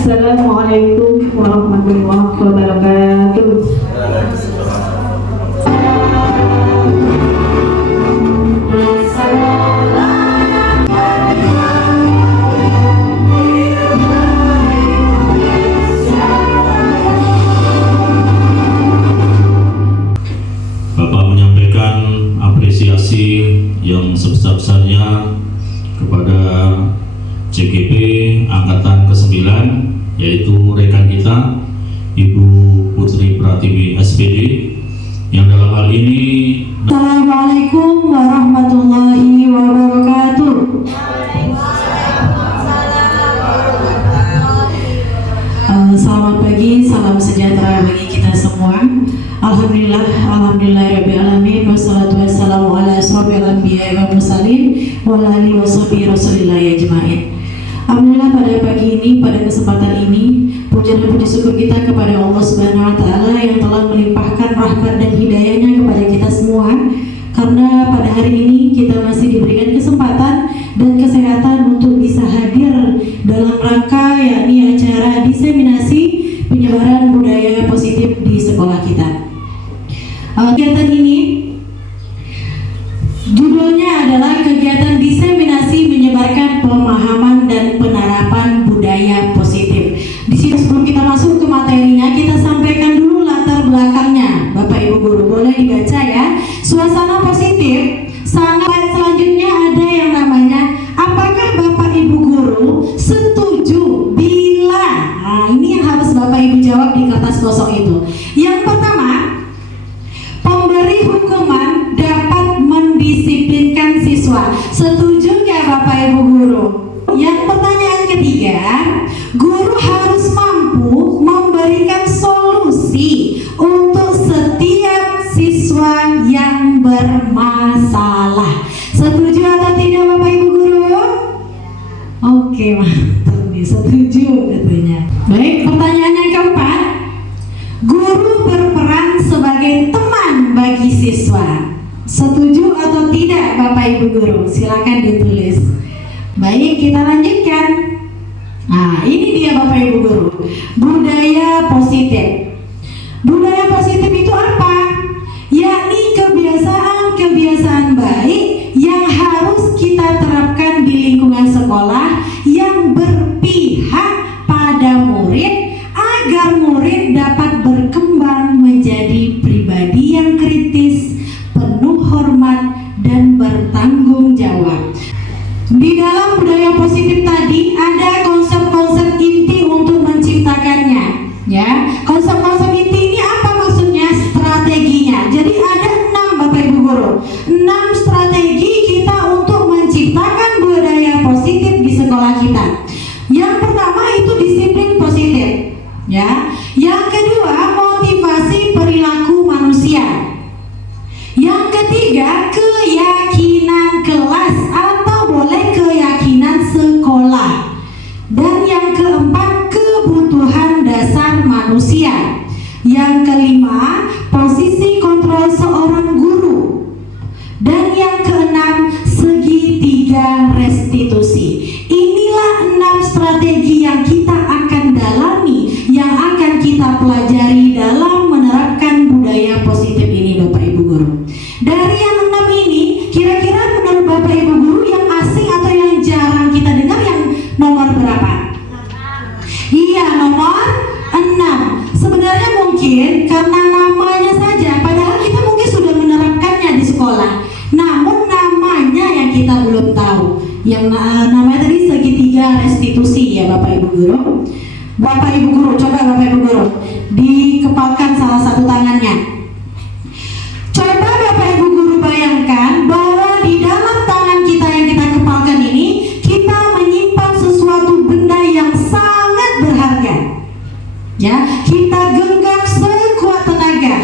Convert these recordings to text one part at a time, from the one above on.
Assalamualaikum warahmatullahi wabarakatuh. Bapak menyampaikan apresiasi yang sebesar-besarnya kepada CGP Angkatan ke-9, yaitu rekan kita Ibu Putri Pratiwi SPD, yang dalam hal ini Assalamualaikum warahmatullahi wabarakatuh. Selamat pagi, salam sejahtera bagi kita semua. Alhamdulillah, rabbil alamin, wassalatu wassalamu ala asrofil anbiya'i wal mursalin wa ala alihi washabihi rasulillahi ajmain. Alhamdulillah, pada pagi ini, pada kesempatan ini, puja dan puji syukur kita kepada Allah Subhanahu wa taala yang telah melimpahkan rahmat dan hidayahnya kepada kita semua. Karena pada hari ini kita masih diberikan kesempatan dan kesehatan untuk bisa hadir dalam rangka yakni acara diseminasi penyebaran budaya positif di sekolah kita. Kegiatan ini judulnya adalah kegiatan diseminasi menyebarkan pemahaman dan penerapan budaya positif. Di sini sebelum kita masuk ke materinya, kita sampaikan dulu latar belakangnya, Bapak Ibu Guru. Boleh dibaca ya. Suasana positif. Sangat selanjutnya ada yang namanya, apakah Bapak Ibu Guru setuju bila? Nah, ini yang harus Bapak Ibu jawab di kertas kosong itu. Yang pertama, pemberi hukuman dapat mendisiplinkan siswa. Setuju nggak Bapak Ibu Guru? Yang pertanyaan ketiga, guru harus mampu memberikan solusi untuk setiap siswa yang bermasalah. Setuju atau tidak Bapak Ibu Guru? Oke, mantap nih, setuju katanya. Baik, pertanyaan yang keempat, guru berperan sebagai teman bagi siswa. Setuju atau tidak Bapak Ibu Guru? Silakan ditulis. Baik, kita lanjutkan. Nah, ini dia Bapak Ibu Guru, budaya positif. Budaya positif itu apa? Yakni kebiasaan-kebiasaan baik yang harus kita terapkan di lingkungan sekolah yang berpihak pada murid agar murid dapat berkembang menjadi pribadi yang kritis, penuh hormat, dan bertanggung jawab. Di dalam budaya positif tadi ada konsep-konsep inti untuk menciptakannya, ya. Konsep-konsep inti ini apa maksudnya? Strateginya. Jadi ada 6 Bapak Ibu Guru, 6 strategi kita untuk menciptakan budaya positif di sekolah kita. Yang pertama itu disiplin positif, ya. Yang kedua motivasi perilaku manusia. Yang ketiga keyakinan kelas atau boleh keyakinan sekolah. Dan yang keempat kebutuhan dasar manusia. Yang kelima posisi kontrol seorang guru. Dan yang keenam segitiga restitusi. Inilah 6 strategi yang kita akan dalami, yang akan kita pelajari dalam menerapkan budaya positif ini Bapak Ibu Guru. Dari yang 6 ini, kira-kira menurut Bapak Ibu Guru yang asing atau yang jarang kita dengar yang nomor berapa? Iya, nomor 6. Sebenarnya mungkin karena namanya saja, padahal kita mungkin sudah menerapkannya di sekolah. Namun namanya yang kita belum tahu. Yang namanya tadi segitiga restitusi ya Bapak Ibu Guru. Bapak Ibu Guru, coba Bapak Ibu Guru dikepalkan salah satu tangannya. Coba Bapak Ibu Guru bayangkan bahwa di dalam tangan kita yang kita kepalkan ini, kita menyimpan sesuatu benda yang sangat berharga. Ya, kita genggam sekuat tenaga.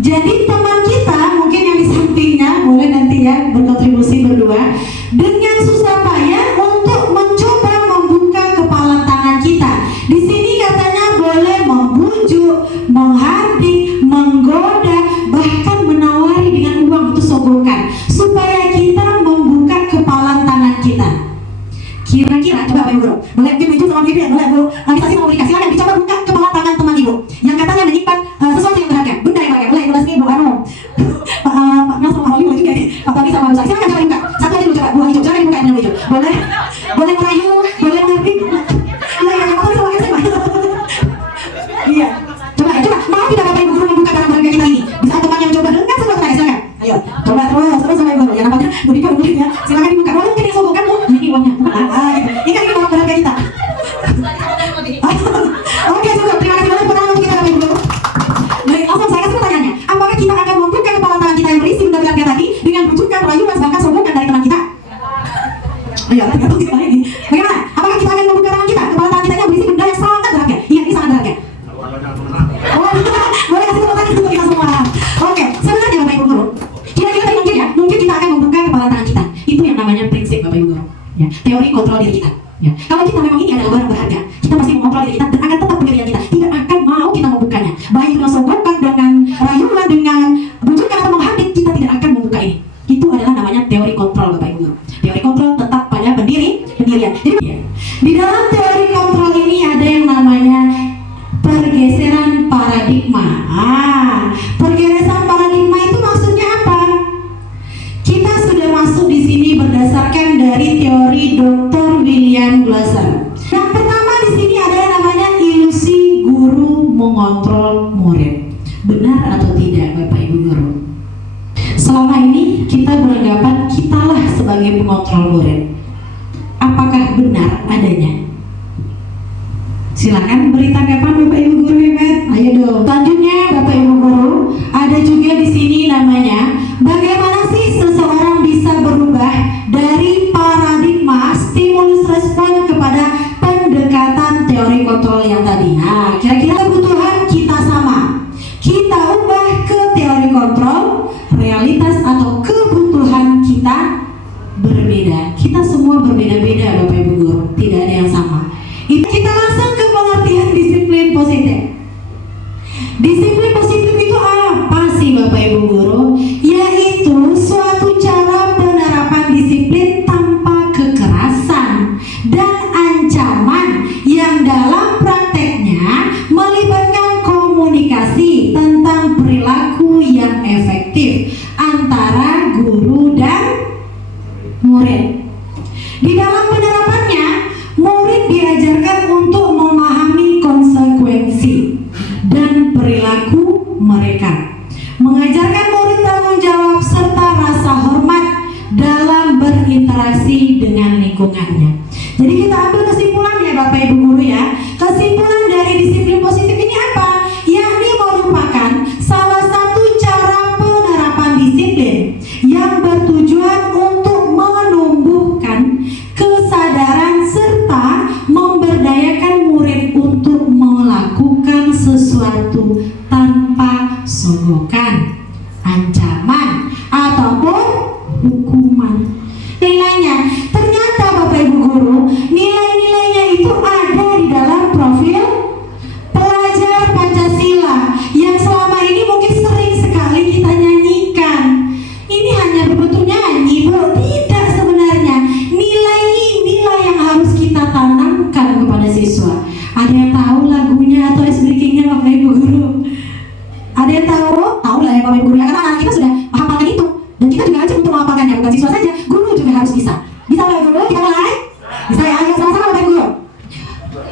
Jadi teman kita mungkin yang di sampingnya boleh nanti ya berkontribusi berdua dengan susah payah untuk mencoba membuka kepala tangan kita. Di sini katanya boleh membujuk, menghardik, Kira-kira coba Bapak Ibu Guru, boleh mungkin Ibu sama Ibu ya, boleh Bu. Kita sih mau berikan, silakan dicoba buka kepala tangan teman Ibu yang katanya menyimpan sesuatu yang berharga, benda yang berharga. Boleh Ibu Lasmi, Bu Anu, Pak Nas sama Oli boleh juga nih, Pak Tony sama Bu Sari. Silakan coba dibuka. Satu aja dulu coba, Bu Hijau. Silakan dibuka yang hijau. Boleh, boleh merayu, boleh mengerti. Iya, yang Pak Tony sama saya Pak. Iya. Coba, mau tidak Bapak Ibu Guru membuka barang berharga kita ini? Bisa teman yang coba dengan sesuatu lagi, silakan. Ayo, coba terus sama Ibu. Ya namanya Bu Dika, Bu ya. Silakan dibuka. Boleh mungkin yang sogokan Bu. Ini uangnya. Gitu. Ini kan barang berharga kita. Oke, cukup. Terima kasih banyak pertanyaan kita Bapak Ibu. Baik, langsung saya kasih pertanyaannya. Apakah kita akan membuka kepala tangan kita yang berisi benda berharga tadi dengan bujukan, rayuan, bahkan sogokan dari teman kita? Ayo, tergantung kita ini. Bagaimana? Apakah kita akan membuka tangan kita, kepala tangan kita yang berisi benda yang sangat berharga? Iya, ini sangat berharga. Oh, boleh kasih tepuk tangan untuk kita semua. Oke, sebenarnya Bapak Ibu Guru, kira-kira tadi mungkin kita akan membuka kepala tangan kita. Itu yang namanya prinsip Bapak Ibu Guru. Ya, teori kontrol diri kita. Ya, kalau kita memang ini adalah barang berharga, kita pasti mengontrol diri kita dan akan tetap pendirian kita. Tidak akan mau kita membukanya. Baik dengan sogokan, dengan rayuan, dengan bujukan atau menghardik, kita tidak akan membuka ini. Itu adalah namanya teori kontrol Bapak Ibu Guru. Teori kontrol tetap pada pendirian. Jadi, ya, di dalam teori kontrol ini ada yang namanya pergeseran paradigma. Pergeseran paradigma itu maksudnya apa? Kita sudah masuk di sini berdasarkan dari teori Dr. William Glasser. Yang pertama di sini ada yang namanya ilusi guru mengontrol murid. Benar atau tidak Bapak Ibu Guru? Selama ini kita beranggapan kitalah sebagai pengontrol murid. Apakah benar adanya? Silakan beri tanggapan Bapak Ibu Guru hebat. Ayo dong. Selanjutnya Bapak Ibu Guru, ada juga di sini namanya bagaimana sih seseorang bisa berubah dari paradigma stimulus respon kepada pendekatan teori kontrol yang tadi. Nah, kira-kira kebutuhan kita sama. Kita ubah ke teori kontrol, realitas atau kebutuhan kita berbeda. Kita semua berbeda-beda Bapak Ibu Guru, tidak ada yang sama. Kita langsung ke pengertian disiplin positif. Disiplin positif itu apa sih Bapak Ibu Guru? Yaitu suatu cara penerapan disiplin tanpa kekerasan dan ancaman yang dalam prakteknya melibatkan komunikasi tentang perilaku yang efektif antara guru dan murid. Di dalam penerapannya, murid diajarkan untuk memahami konsekuensi dan perilaku mereka, mengajarkan murid tanggung jawab serta rasa hormat dalam berinteraksi dengan lingkungannya. Jadi kita ambil kesimpulannya Bapak Ibu Guru ya. Kesimpulan dari disiplin positif ini apa? Yakni merupakan salah satu cara penerapan disiplin yang bertujuan untuk menumbuhkan kesadaran serta memberdayakan murid untuk melakukan sesuatu tanpa sogokan, ancaman, ataupun hukuman. Nilainya, ternyata Bapak Ibu Guru, nilai-nilainya itu ada di dalam profil pelajar Pancasila yang selama ini mungkin sering sekali kita nyanyikan. Ini hanya berbentuk nyanyi, Bu. Tidak sebenarnya. Nilai inilah yang harus kita tanamkan kepada siswa. Ada yang tahu lagunya atau ice breakingnya Bapak Ibu Guru? Ada yang tahu? Tahu lah ya Bapak Ibu Guru ya, karena anak kita sudah menghafalkan itu. Dan kita juga wajib untuk menghafalkannya, bukan siswa saja, guru juga harus bisa. Bisa Bapak Ibu Guru? Kita mulai? Bisa ya? Ayo sama-sama Bapak Ibu Guru.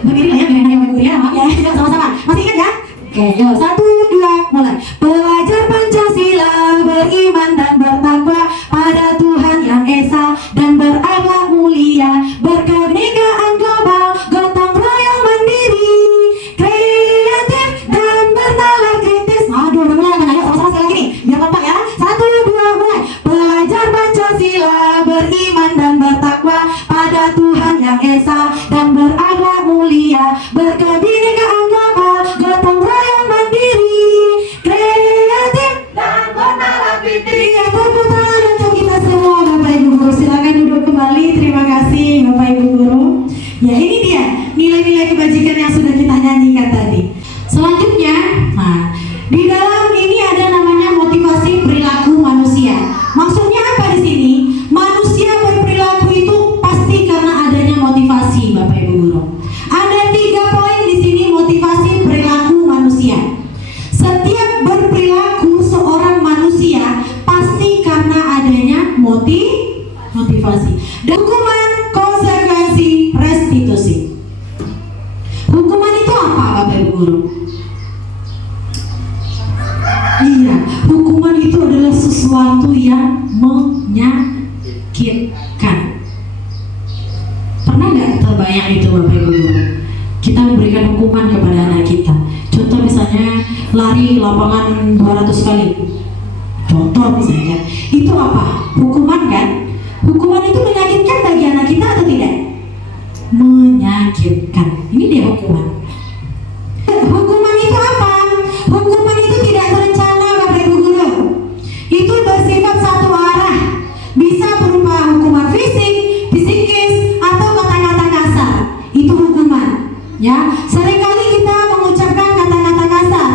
Berdiri lah ya, biar enak ya Bapak Ibu Guru ya. Maaf ya, kita sama-sama. Masih ingat ya? Oke, yuk 1, 2, mulai. Pelajar Pancasila beriman dan bertakwa pada Tuhan Yang Esa dan berakhlak mulia, berkebinekaan global, gotong royong mandiri, kreatif dan bernalar kritis. Aduh, udah mulai ayo sama-sama sekali lagi nih, biar kompak ya. 1, 2, mulai. Pelajar Pancasila beriman dan bertakwa pada Tuhan Yang Esa dan berakhlak mulia, berkebinekaan global, gotong royong mandiri, kreatif dan bernalar kritis. Ya, tepuk tangan untuk kita semua Bapak Ibu Guru. Silakan duduk kembali. Terima kasih Bapak Ibu Guru. Ya, ini dia nilai-nilai kebajikan yang sudah kita nyanyikan tadi. Selanjutnya, nah, di dalam ini ada namanya motivasi perilaku manusia. Maksudnya apa di sini? Manusia berperilaku itu pasti karena adanya motivasi motivasi, Bapak Ibu guru. Ada 3 poin di sini motivasi perilaku manusia. Setiap berperilaku seorang manusia pasti karena adanya motivasi. Dan hukuman, konsekuensi, restitusi. Hukuman itu apa, Bapak Ibu guru? Iya, hukuman itu adalah sesuatu yang menyakitkan. Pernah nggak terbayang itu, Bapak Ibu guru? Kita memberikan hukuman kepada anak kita. Contoh misalnya lari lapangan 200 kali. Contoh misalnya, itu apa? Hukuman kan? Hukuman itu menyakitkan bagi anak kita atau tidak? Menyakitkan. Ini dia hukuman. Hukuman itu apa? Hukuman itu tidak terencana, Bapak Ibu guru. Itu bersifat satu arah. Bisa berupa hukuman fisik, psikis, atau kata-kata kasar. Itu hukuman. Ya, seringkali kita mengucapkan kata-kata kasar.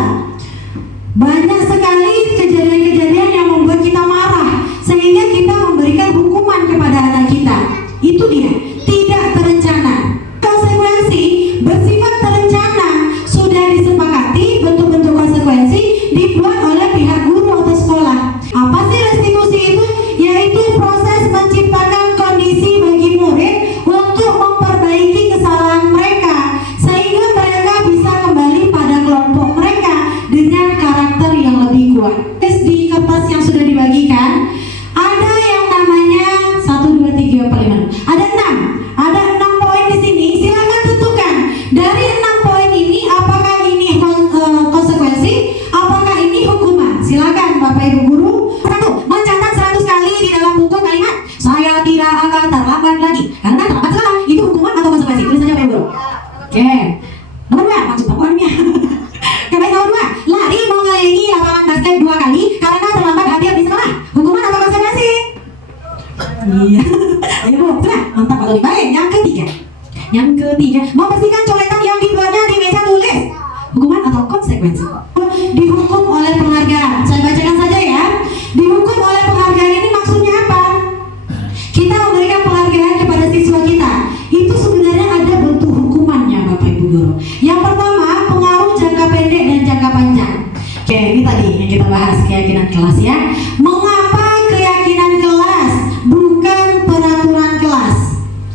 Banyak sekali kejadian-kejadian yang membuat kita marah, sehingga kita memberikan hukuman kepada anak kita. Itu dia, tidak terencana. Konsekuensi bersifat terencana, sudah disepakati bentuk-bentuk konsekuensi dibuat oleh pihak guru atau sekolah. Apa sih restitusi itu? Yaitu proses menciptakan kondisi bagi murid untuk memperbaiki kesalahan mereka, sehingga mereka bisa kembali pada kelompok mereka dengan karakter yang lebih kuat. Di kertas yang sudah dibagikan ada yang namanya 1, 2, 3, 4, 5. Ada 6 poin di sini. Silakan tentukan dari 6 poin ini apakah ini konsekuensi, apakah ini hukuman. Silakan Bapak Ibu guru. Satu, mencatat 100 kali di dalam buku kalimat saya tidak akan terlambat lagi. Karena terlambat salah, itu hukuman atau konsekuensi? Tulis saja Bapak Ibu guru. Oke. Nomor 2, maksud poinnya. Nomor 2, lari mengelilingi lapangan basket 2 kali karena terlambat hadir di sekolah. Hukuman atau konsekuensi? Iya. Ayo Bu, sudah mantap atau baik. Yang ketiga, membersihkan coretan yang dibuatnya di meja tulis. Hukuman atau konsekuensi? Dihukum oleh penghargaan. Saya bacakan saja ya. Dihukum oleh penghargaan ini maksudnya apa? Kita memberikan penghargaan kepada siswa kita. Itu sebenarnya ada bentuk hukumannya, Bapak Ibu guru. Yang pertama, pengaruh jangka pendek dan jangka panjang. Oke, ini tadi yang kita bahas, keyakinan kelas ya. Mengapa keyakinan kelas bukan peraturan kelas?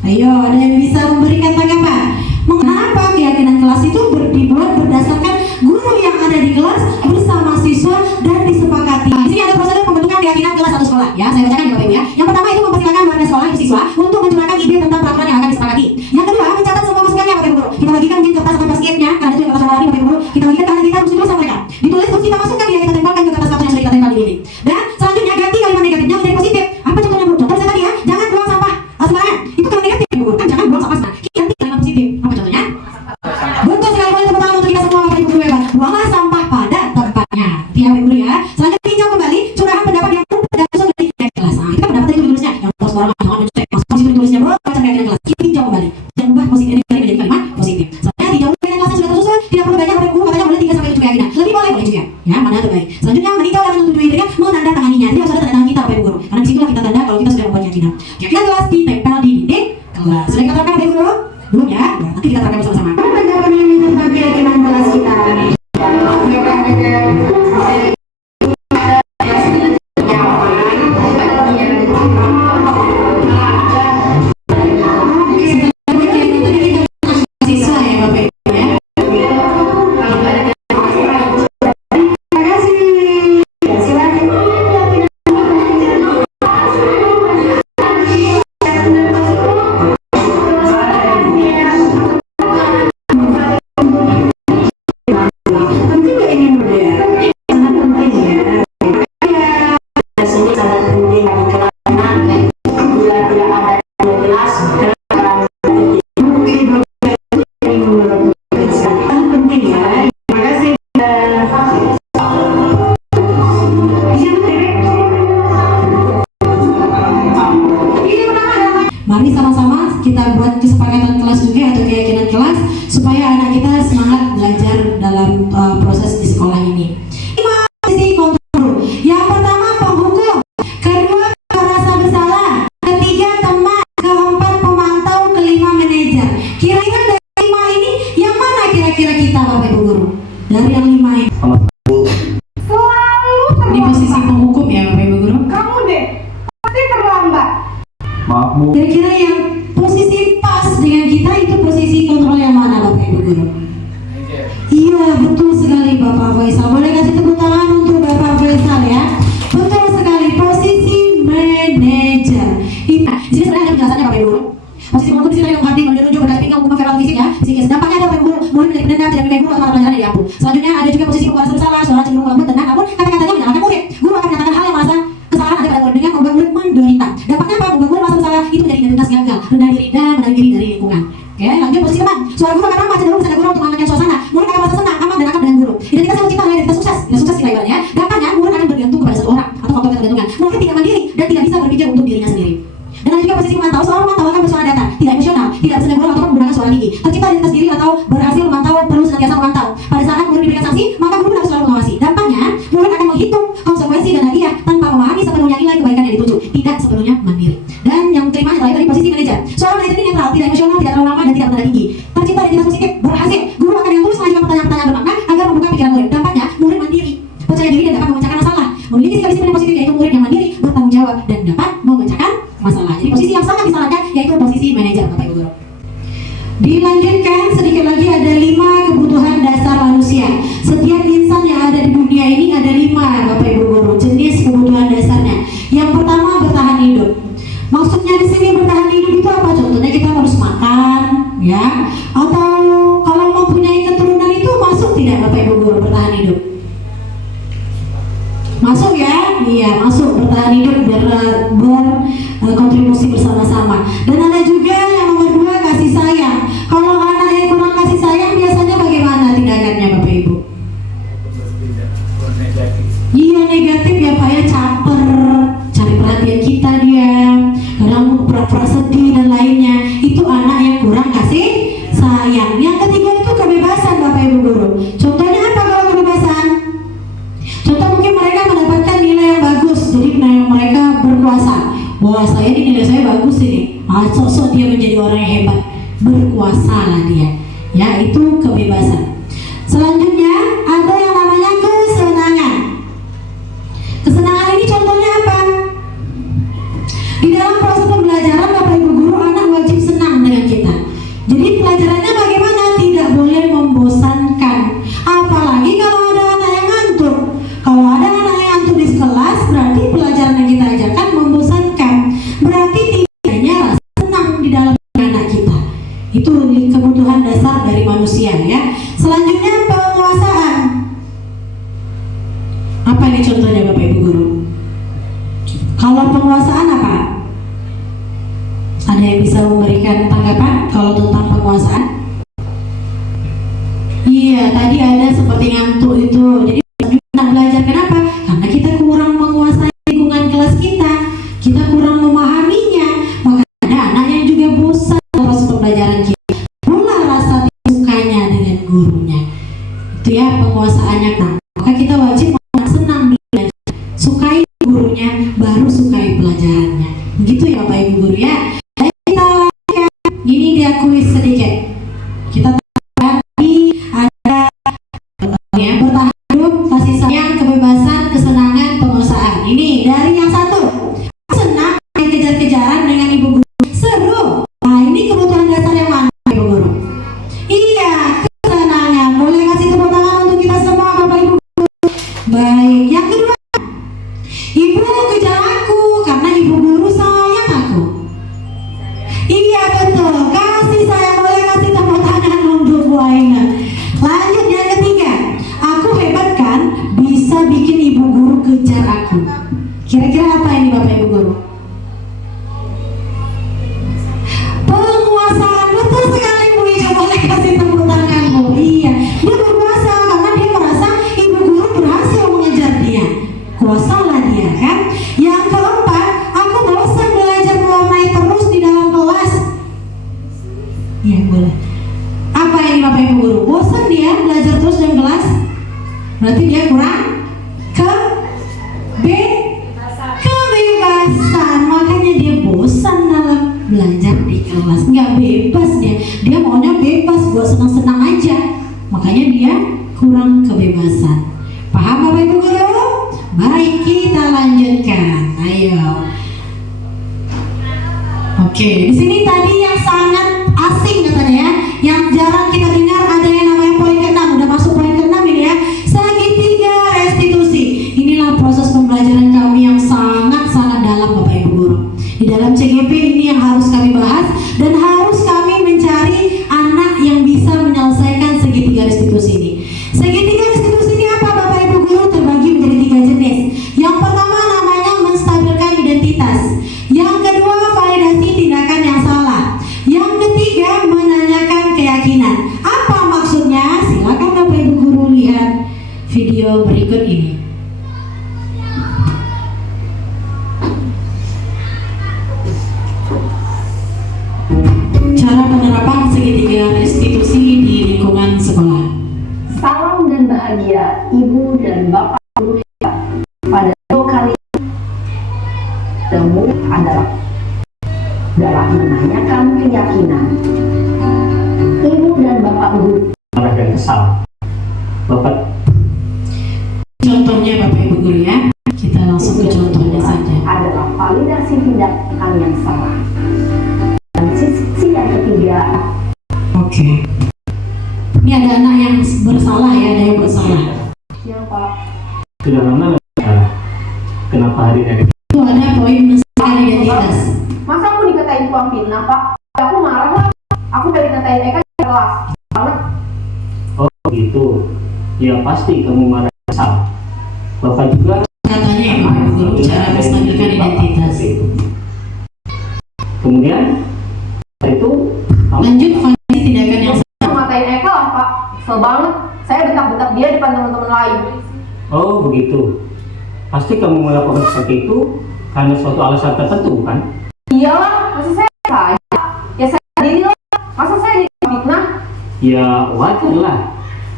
Ayo, ada yang bisa memberikan tanggapan? Mengapa keyakinan kelas itu dibuat berdasarkan guru yang ada di kelas bersama siswa dan disepakati? Di sini ada prosedur pembentukan keyakinan kelas satu sekolah. Ya, saya bacakan ya Bapak Ibu ya. Yang pertama itu mempersilakan warga sekolah itu siswa untuk mencurahkan ide tentang peraturan yang akan disepakati. Yang kedua, mencatat semua masukannya Bapak Ibu guru. Kita bagikan di kertas atau basketnya, karena itu yang kertas warna Bapak Ibu guru. Kita bagikan karena kita harus sama mereka. Ditulis terus kita masukkan dia, kita tempelkan ke kertas kartu yang sudah kita tempel di ini. Dan selanjutnya ganti kalimat negatifnya menjadi positif. Apa contohnya Bu? Contoh misalnya tadi ya, jangan buang sampah sembarangan. Itu kalimat negatif Ibu guru. Kan jangan buang sampah sembarangan. Ganti kalimat positif. Apa contohnya? Betul sekali, boleh tepuk tangan untuk kita semua Bapak Ibu guru hebat. Buanglah sampah pada tempatnya. Itu ya Bapak Ibu guru ya. Selanjutnya tinjau kembali curahan pendapat yang berdasarkan dari kelas. Nah, itu kan pendapat itu ditulisnya. Yang sembarangan jangan mencek. Positif ditulisnya bro, baca keyakinan kelas. Tinjau kembali. Jangan ubah positif ini menjadi kalimat positif. Selanjutnya tinjau keyakinan kelasnya sudah tersusun. Tidak perlu banyak Bapak Ibu guru, katanya boleh 3 sampai 7 keyakinan. Lebih boleh juga. Ya, mana terbaik. Selanjutnya meninjau dan menyetujui dengan menandatanganinya. Jadi harus ada tanda tangan kita Bapak Ibu guru. Karena disitulah kita tanda kalau kita sudah membuat keyakinan. Keyakinan kelas ditempel di dinding kelas. Sudah kita terangkan Bapak Ibu guru? Belum ya? Nanti kita terangkan bersama-sama. Tanggapan ini tentang keyakinan kelas kita. Mari sama-sama kita buat kesepakatan kelas juga atau keyakinan kelas supaya anak kita semangat belajar dalam proses di sekolah ini. 5 sisi kontrol. Yang pertama penghukum, kedua merasa bersalah, ketiga teman, keempat pemantau, kelima manajer. mengabdi, menunjuk, berkali pinggang, hukuman verbal fisik ya, psikis. Dampaknya ada Bapak Ibu, murid menjadi pendendam, tidak menyukai guru atau mata pelajaran yang diampu. Selanjutnya ada juga posisi pembahasan bersalah, suara cenderung lembut, tenang, namun kata-katanya menyalahkan murid. Guru akan menyatakan hal yang merasa kesalahan ada pada murid dengan membuat murid menderita. Dampaknya apa? Membuat murid merasa bersalah, itu menjadi identitas gagal, rendah diri dan menarik diri dari lingkungan. Oke, lanjut posisi teman. Suara guru akan ramah, cenderung bersama guru untuk menghangatkan suasana. Murid akan merasa senang, aman dan akrab dengan guru. Identitas yang menciptakan identitas sukses, tidak sukses kita ibaratnya. Dampaknya murid akan bergantung kepada satu orang atau faktor ketergantungan. Murid tidak mandiri dan tidak bisa berpikir untuk dirinya sendiri. Dan ada juga posisi memantau. Seorang memantau akan bersuara datar, tidak emosional, tidak bersenggol ataupun menggunakan suara tinggi. Tercipta identitas diri atau berhasil memantau, perlu senantiasa memantau. Pada saat murid diberikan sanksi, maka guru harus selalu mengawasi. Dampaknya, murid akan menghitung konsekuensi dan hadiah tanpa memahami sepenuhnya nilai kebaikan yang dituju, tidak sepenuhnya mandiri. Dan yang terima terakhir tadi posisi manajer. Seorang manajer ini netral, tidak emosional, tidak terlalu lama dan tidak bernada tinggi. Tercipta identitas positif, berhasil. Guru akan yang terus mengajukan pertanyaan-pertanyaan bermakna agar membuka pikiran murid. Dampaknya, murid mandiri, percaya diri dan dapat memecahkan masalah. Memiliki sikap disiplin yang positif yaitu murid yang mandiri, bertanggung jawab dan dapat memecahkan masalah. Jadi posisi yang sangat disalahkan yaitu posisi manajer, Bapak Ibu guru. Dilanjutkan sedikit lagi, ada 5 kebutuhan dasar manusia. Setiap insan yang ada di dunia ini ada 5, Bapak Ibu guru, jenis kebutuhan dasarnya. Yang pertama, bertahan hidup. Maksudnya di sini bertahan hidup itu apa? Contohnya kita harus makan, ya. Atau kalau mempunyai keturunan itu masuk tidak, Bapak Ibu guru, bertahan hidup? Masuk ya? Iya, masuk bertahan hidup, berkontribusi bersama-sama. Dan ada juga yang nomor 2, kasih sayang. Kalau anak yang kurang kasih sayang biasanya bagaimana tindakannya, Bapak Ibu? Iya, negatif ya Pak ya, caper, cari perhatian kita dia, kadang pura-pura sedih dan lainnya. Itu anak yang kurang kasih sayang. Yang ketiga itu kebebasan, Bapak Ibu guru. Contohnya apa kalau kebebasan? Contoh mungkin mereka mendapatkan nilai yang bagus, jadi mereka berkuasa. Wah, saya ini nilai saya bagus ini. Sok-sok dia menjadi orang yang hebat, berkuasa lah dia. Ya, itu kebebasan. Selanjutnya ada yang namanya kesenangan. Kesenangan ini contohnya apa? Di dalam proses pembelajaran, Bapak Ibu guru, anak wajib senang dengan kita. Jadi pelajarannya bagaimana? Tidak boleh membosankan. Apalagi kalau ada anak yang ngantuk. Kalau ada anak yang ngantuk di kelas, berarti pelajaran yang kita ajarkan membosankan. Berarti tidaknya rasa senang di dalam anak kita. Itu kebutuhan dasar dari manusia ya. Selanjutnya penguasaan. Apa ini contohnya Bapak Ibu guru? Kalau penguasaan apa? Ada yang bisa memberikan tanggapan kalau tentang penguasaan? Iya, tadi ada seperti ngantuk itu. Jadi kita belajar kenapa? Karena kita kurang menguasai lingkungan kelas kita. Kita kurang memahaminya. Maka ada anak yang juga bosan proses pembelajaran kita. Mulai rasa sukanya dengan gurunya. Itu ya penguasaannya kan. Maka kita wajib senang belajar. Sukai gurunya, baru sukai pelajarannya. Begitu ya Bapak Ibu guru ya. Ini dia kuis sedikit. Kita tadi ada ya, bertahan hidup, kasih sayang, kebebasan, kesenangan, penguasaan. Ini dari yang satu, senang main kejar-kejaran dengan ibu guru, seru. Nah, ini kebutuhan dasar yang mana Ibu guru? Iya, kesenangan. Boleh kasih tepuk tangan untuk kita semua Bapak Ibu guru. Baik, yang kedua, ibu kejar aku karena ibu guru sayang aku. Iya betul, kasih sayang. Boleh kasih tepuk tangan untuk Bu Aina. Lanjut yang ketiga, aku hebat kan, bisa bikin ibu guru kejar aku. Kira-kira apa ini Bapak Ibu guru? Penguasaan, betul sekali Bu Ica. Boleh kasih tepuk tangan Bu. Iya, dia berkuasa karena dia merasa ibu guru berhasil mengejar dia. Kuasalah dia kan. Yang keempat, aku bosan belajar mewarnai terus di dalam kelas. Iya boleh. Apa ini Bapak Ibu guru? Bosan dia belajar terus dalam kelas? Berarti dia kurang kebebasan. Makanya dia bosan dalam belajar di kelas. Nggak bebas dia. Dia maunya bebas buat senang-senang aja. Makanya dia kurang kebebasan. Paham Bapak Ibu guru? Baik, kita lanjutkan. Ayo. Oke, di sini tadi yang sangat asing katanya ya, yang jarang kita dengar ada yang namanya poin ke-6. Udah masuk poin ke-6 ini ya. Segitiga restitusi. Inilah proses pembelajaran kami yang sangat-sangat dalam Bapak Ibu guru. Di dalam CGP ini yang harus kami bahas dan harus kami kepada Ibu dan Bapak Guru kita pada video kali temu adalah dalam menanyakan keyakinan. Ibu dan Bapak Guru marah dan kesal. Bapak Contohnya Bapak Ibu Guru ya, kita langsung ke contohnya saja. adalah validasi tindakan yang salah. Dan sisi yang ketiga, Oke. Ini ada anak yang bersalah ya, ada yang bersalah. ya Pak, sudah lama nggak salah. Kenapa hari ini? Itu ada poin menstabilkan identitas. masa aku dikatain tuang fitnah Pak? Aku marah lah. Aku dari dikatain Eka di kelas banget. Oh gitu. Ya pasti kamu marah dan kesal. Bapak juga Katanya ya Bapak Ibu Guru, cara menstabilkan identitas. Kemudian setelah itu kamu Lanjut validasi tindakan yang salah. Aku ngatain Eka lah Pak, kesel banget. Saya bentak-bentak dia depan teman-teman lain. oh begitu. Pasti kamu melakukan seperti itu karena suatu alasan tertentu kan? Iyalah, masa saya saja? Ya saya sendiri lah. Masa saya difitnah? Ya wajar lah.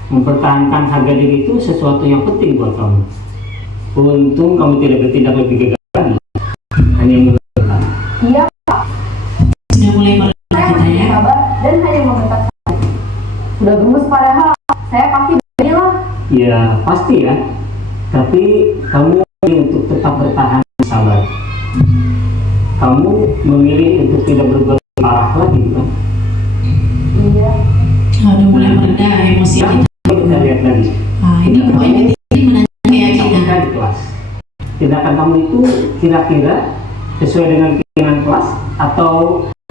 Mempertahankan harga diri itu sesuatu yang penting buat kamu. Untung kamu tidak bertindak lebih gegabah lagi. Hanya mengatakan. Iya, Sudah mulai meredah saya kita masih ya. sabar dan hanya membentak saja. Sudah gemes padahal saya pasti begini lah. Ya pasti ya. Tapi kamu memilih untuk tetap bertahan dan sabar. Kamu memilih untuk tidak berbuat parah lagi kan? Iya. Sudah mulai meredah emosi Ya, kita. kita lihat lagi. Nah, ini poin ketiga menanyakan keyakinan. Kita di kelas. Tindakan kamu itu kira-kira sesuai dengan keinginan kelas atau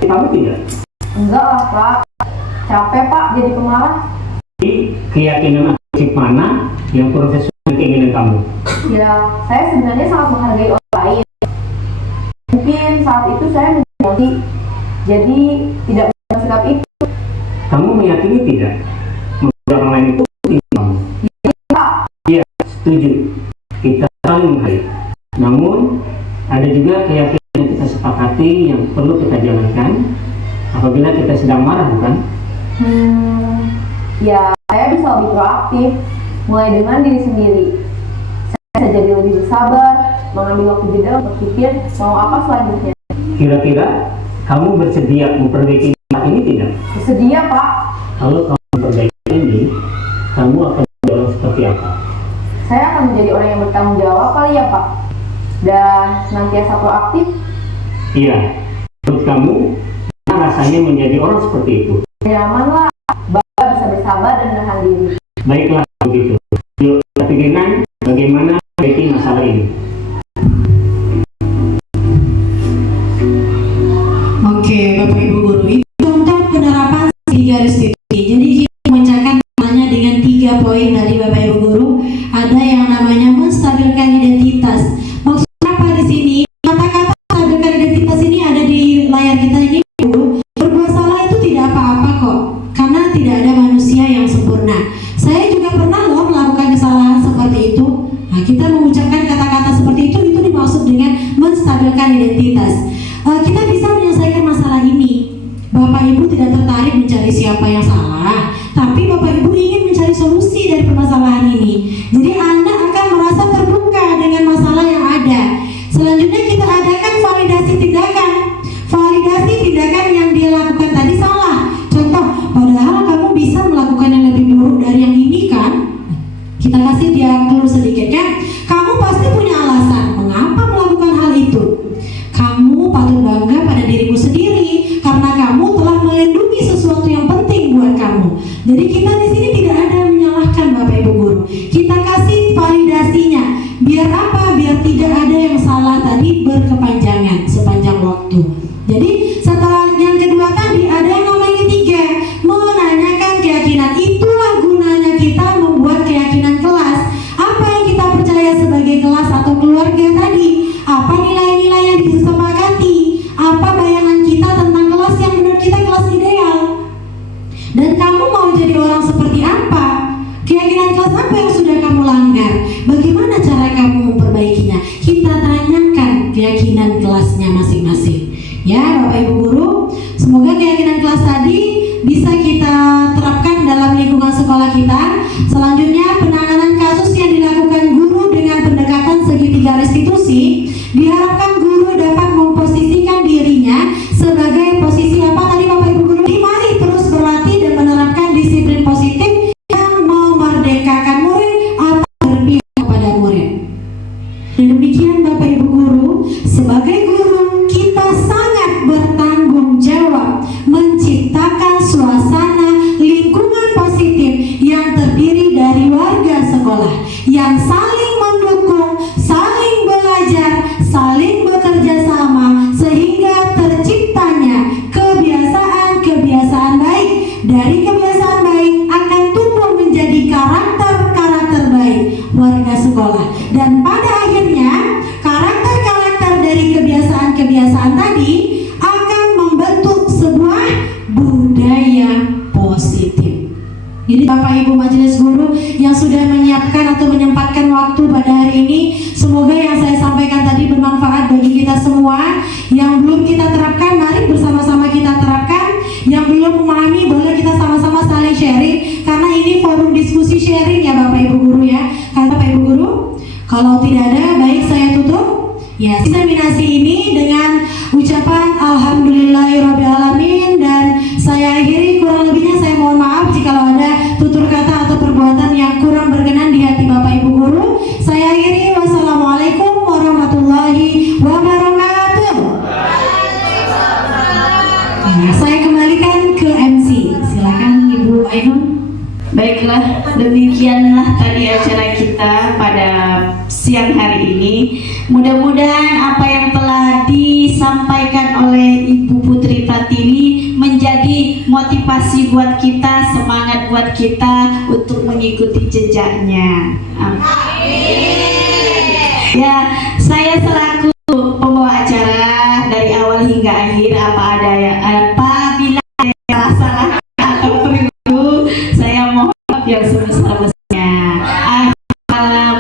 kamu tidak? Enggak lah Pak. Capek Pak jadi pemarah. Jadi keyakinan aktif mana yang proses sesuai keinginan kamu? Ya, saya sebenarnya sangat menghargai orang lain. Mungkin saat itu saya menjadi jadi tidak bersikap itu. Kamu meyakini tidak? Menghargai orang lain itu penting kamu? Pak, Iya, setuju. Kita saling menghargai. Namun ada juga keyakinan yang kita sepakati yang perlu kita jalankan apabila kita sedang marah, bukan? ya saya bisa lebih proaktif, mulai dengan diri sendiri. Saya bisa jadi lebih bersabar, mengambil waktu jeda untuk pikir mau apa selanjutnya. Kira-kira kamu bersedia memperbaiki masalah ini tidak? Bersedia Pak. Kalau kamu memperbaiki ini, kamu akan menjadi orang seperti apa? Saya akan menjadi orang yang bertanggung jawab kali ya Pak. Dan senantiasa proaktif. Iya, menurut kamu, gimana rasanya menjadi orang seperti itu? Nyaman lah, Bapak bisa bersabar dan menahan diri. Baiklah begitu. Yuk kita pikirkan bagaimana memperbaiki masalah ini. Oke, Bapak Ibu Guru, itu contoh penerapan di garis titik. Jadi kita memecahkan masalahnya dengan 3 poin tadi Bapak Ibu Guru. Ada yang namanya menstabilkan identitas. Maksudnya apa di sini? Kata-kata menstabilkan identitas ini ada di layar kita ini, Bu. Berbuat salah itu tidak apa-apa kok, karena tidak ada manusia yang sempurna. Saya juga pernah loh melakukan kesalahan seperti itu. Nah, kita mengucapkan kata-kata seperti itu dimaksud dengan menstabilkan identitas. Kita bisa menyelesaikan masalah ini. Bapak Ibu tidak tertarik mencari siapa yang salah, tapi Bapak Ibu ingin mencari solusi dari permasalahan ini. Jadi Anda akan merasa terbuka dengan masalah yang ada. Selanjutnya kita adakan validasi tindakan. Validasi tindakan yang dia lakukan tadi salah. Contoh, padahal kamu bisa melakukan yang lebih buruk dari yang ini kan? Kita kasih dia clue sedikit ya. Kamu pasti punya alasan mengapa melakukan hal itu. Kamu patut bangga pada dirimu sendiri karena kamu telah melindungi sesuatu yang penting buat kamu. Jadi kita di sini tidak ada menyalahkan Bapak Ibu Guru. Kita kasih validasinya. Biar apa? Biar tidak ada yang salah tadi berkepanjangan sepanjang waktu. Jadi setelah yang kedua tadi ada yang namanya ketiga, menanyakan keyakinan. Itulah gunanya kita membuat keyakinan kelas. Apa yang kita percaya sebagai kelas atau keluarga tadi? Apa nilai-nilai yang disepakati? Apa bayangan kita tentang kelas yang menurut kita kelas ideal? Dan kamu mau jadi orang seperti apa? Keyakinan kelas apa yang sudah kamu langgar? Bagaimana cara kamu memperbaikinya? Kita tanyakan keyakinan kelasnya masing-masing. Ya Bapak Ibu Guru, semoga keyakinan kelas tadi bisa kita terapkan dalam lingkungan sekolah kita. Selanjutnya penanganan kasus Dari kebiasaan baik akan tumbuh menjadi karakter-karakter baik warga sekolah. Dan pada akhirnya karakter-karakter dari kebiasaan-kebiasaan tadi akan membentuk sebuah budaya positif. Jadi Bapak Ibu Majelis Guru yang sudah menyiapkan atau menyempatkan waktu pada hari ini, semoga yang saya sampaikan tadi bermanfaat bagi kita semua. Yang belum kita terapkan, mari bersama-sama kita terapkan. Yang belum memahami, boleh kita sama-sama saling sharing, karena ini forum diskusi sharing ya Bapak Ibu Guru ya. Karena Bapak Ibu Guru, kalau tidak ada, baik saya tutup ya diseminasi ini dengan ucapan alhamdulillahirobbilalamin, dan saya akhiri. Kurang lebihnya saya mohon maaf jika ada tutur kata atau perbuatan yang kurang berkenan di hati Bapak Ibu Guru. Saya akhiri. Wassalamualaikum warahmatullahi wabarakatuh. Nah, saya kembalikan ke MC. Silakan Ibu Ainun. Baiklah, demikianlah tadi acara kita pada siang hari ini. Mudah-mudahan apa yang telah disampaikan oleh Ibu Putri Pratiwi menjadi motivasi buat kita, semangat buat kita untuk mengikuti jejaknya. Amin. Ya, saya selaku pembawa acara dari awal hingga akhir, apabila ada salah atau keliru, saya mohon maaf yang sebesar-besarnya.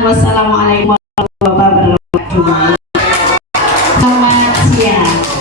Wassalamualaikum warahmatullahi wabarakatuh. Selamat siang.